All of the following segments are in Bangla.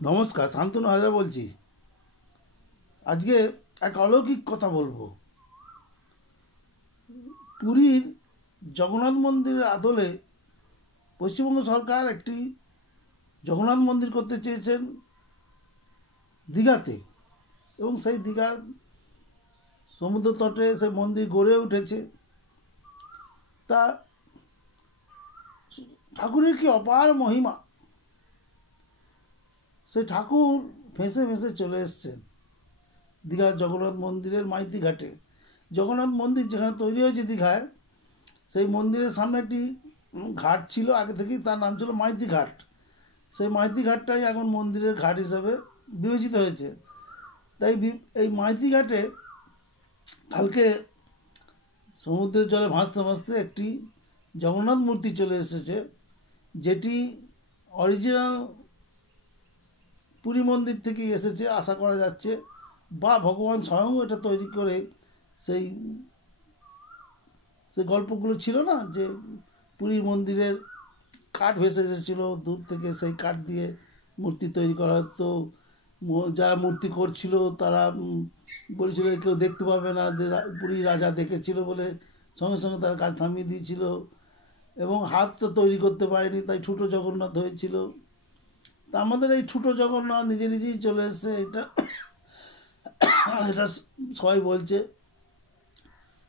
নমস্কার, শান্তনু হাজরা বলছি। আজকে এক অলৌকিক কথা বলবো। পুরীর জগন্নাথ মন্দিরের আদলে পশ্চিমবঙ্গ সরকার একটি জগন্নাথ মন্দির করতে চেয়েছেন দীঘাতে, এবং সেই দীঘা সমুদ্র তটে সেই মন্দির গড়ে উঠেছে। তা ঠাকুরের কি অপার মহিমা! সেই ঠাকুর ভেসে ভেসে চলে এসছেন দীঘার জগন্নাথ মন্দিরের মাইতি ঘাটে। জগন্নাথ মন্দির যেখানে তৈরি হয়েছে দীঘায়, সেই মন্দিরের সামনে একটি ঘাট ছিল আগে থেকেই, তার নাম ছিল মাইতি ঘাট। সেই মাইতি ঘাটটাই এখন মন্দিরের ঘাট হিসাবে বিবেচিত হয়েছে। তাই এই মাইতি ঘাটে কালকে সমুদ্রের জলে ভাসতে ভাসতে একটি জগন্নাথ মূর্তি চলে এসেছে, যেটি অরিজিনাল পুরী মন্দির থেকেই এসেছে আশা করা যাচ্ছে, বা ভগবান স্বয়ং এটা তৈরি করে সেই গল্পগুলো ছিল না, যে পুরী মন্দিরের কাঠ ভেসে এসেছিল দূর থেকে, সেই কাঠ দিয়ে মূর্তি তৈরি করা। তো যারা মূর্তি করছিল তারা বলেছিল কেউ দেখতে পাবে না, পুরী রাজা দেখেছিল বলে সঙ্গে সঙ্গে তারা কাজ থামিয়ে দিয়েছিল, এবং হাত তো তৈরি করতে পারেনি, তাই ঠুটো জগন্নাথ হয়েছিল। তা আমাদের এই ঠুটো জগন্নাথ নিজে নিজেই চলে এসছে, এটা এটা সবাই বলছে।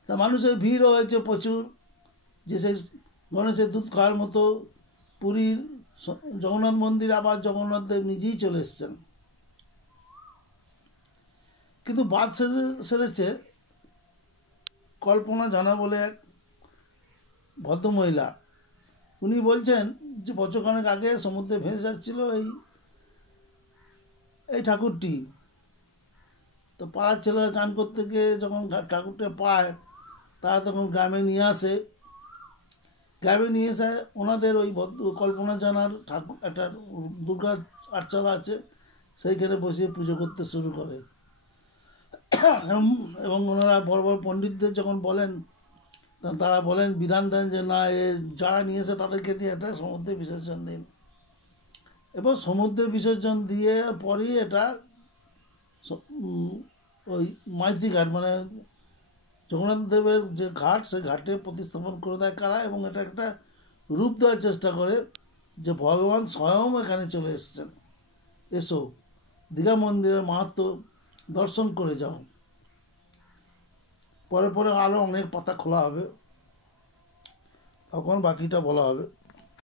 তা মানুষের ভিড়ও হয়েছে প্রচুর, যে সেই গণেশের দুধ খাওয়ার মতো পুরীর জগন্নাথ মন্দির আবার জগন্নাথ দেব নিজেই চলে এসছেন। কিন্তু বাদ সেরেছে কল্পনা জানা বলে এক ভদ্রমহিলা। উনি বলছেন যে বছরখানেক আগে সমুদ্রে ভেসে যাচ্ছিল এই ঠাকুরটি। তো পাড়ার ছেলেরা চান করতে গিয়ে যখন ঠাকুরটা পায়, তারা তখন গ্রামে নিয়ে আসে। গ্রামে নিয়ে এসে ওনাদের ওই কল্পনা জানার ঠাকুর একটা দুর্গা আটচালা আছে, সেইখানে বসে পুজো করতে শুরু করে। এবং ওনারা বড় বড় পণ্ডিতদের যখন বলেন, তারা বলেন, বিধান দেন যে না, যারা নিয়ে এসে তাদেরকে দিয়ে এটা সমুদ্রে বিসর্জন দিন। এবার সমুদ্রে বিসর্জন দিয়ে পরই এটা ওই মাইতি ঘাট, মানে জগন্নাথ দেবের যে ঘাট, সেই ঘাটে প্রতিস্থাপন করে দেয় কারা, এবং এটা একটা রূপ দেওয়ার চেষ্টা করে যে ভগবান স্বয়ং এখানে চলে এসেছেন, এসো দীঘা মন্দিরের মাহাত্ম্য দর্শন করে যাও। পরে পরে আরও অনেক পাতা খোলা হবে, তখন বাকিটা বলা হবে।